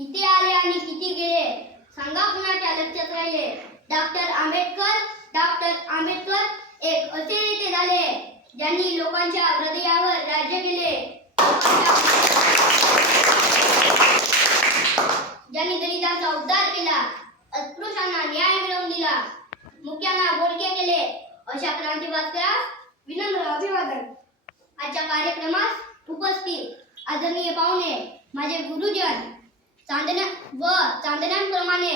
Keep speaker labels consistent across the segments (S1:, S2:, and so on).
S1: किती आले आणि किती गेले? सांगा कुणाच्या लक्षात राहिले? डॉक्टर आंबेडकर डॉक्टर आंबेडकर एक असे नेते झाले ज्यांनी लोकांच्या हृदयावर राज्य केले. ज्यांनी दलितांचा उद्धार केला अस्पृश्यांना न्याय मिळवून दिला मुख्यांना बोलके केले. अशा क्रांती वाचकास विनम्र अभिवादन. आजच्या कार्यक्रमास उपस्थित आदरणीय पाहुणे माझे गुरुजन चांदण्या व चांदण्यांप्रमाणे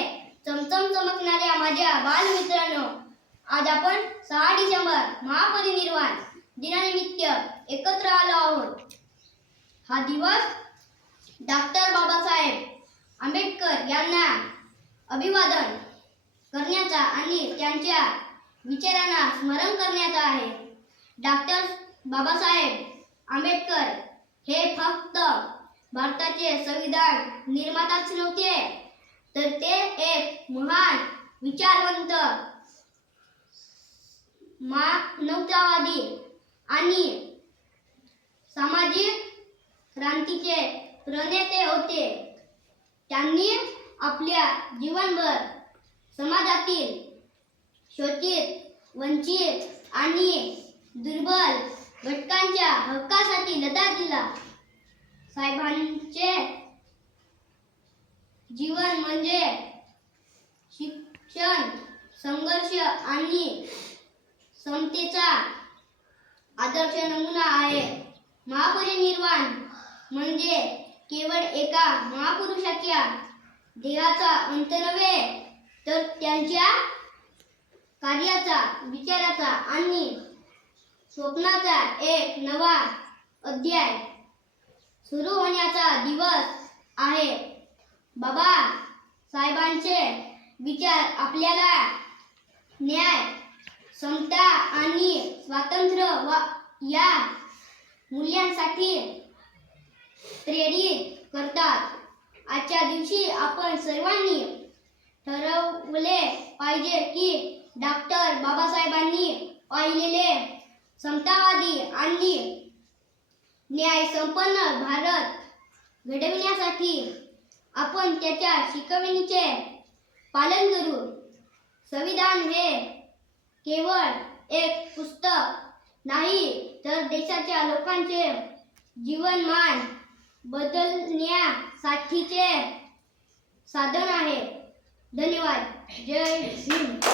S1: चमचम चमकणाऱ्या माझ्या बालमित्रांनो आज आपण सहा डिसेंबर महापरिनिर्वाण दिनानिमित्त एकत्र आलो आहोत. हा दिवस डॉक्टर बाबासाहेब आंबेडकर यांना अभिवादन करण्याचा आणि त्यांच्या विचारांना स्मरण करण्याचा आहे. डॉक्टर बाबासाहेब आंबेडकर भारताचे संविधान निर्माताच नव्हते. तर ते एक महान विचारवंत मानवतावादी आणि सामाजिक क्रांतीचे प्रणेते होते. त्यांनी आपल्या जीवनभर समाजातील शोषित वंचित आणि दुर्बल घटकांच्या हक्कासाठी लढा दिला. साहेबांचे जीवन म्हणजे शिक्षण संघर्ष आणि समतेचा आदर्श नमुना आहे. महापरिनिर्वाण म्हणजे केवळ एका महापुरुषाच्या देहाचा अंत नव्हे तर त्यांच्या कार्याचा विचाराचा आणि स्वप्नाचा एक नवा अध्याय सुरू होण्याचा दिवस आहे. बाबा साहेबांचे विचार आपल्याला न्याय समता आणि स्वातंत्र्य वा या मूल्यांसाठी प्रेरित करतात. आजच्या दिवशी आपण सर्वांनी ठरवले पाहिजे की डॉक्टर बाबासाहेबांनी पाहिलेले समतावादी आणि न्याय संपन्न भारत घडविण्यासाठी आपण त्याच्या शिकवणीचे पालन करू. संविधान हे केवळ एक पुस्तक नाही तर देशाच्या लोकांचे जीवनमान बदलण्यासाठीचे साधन आहे. धन्यवाद. जय हिंद.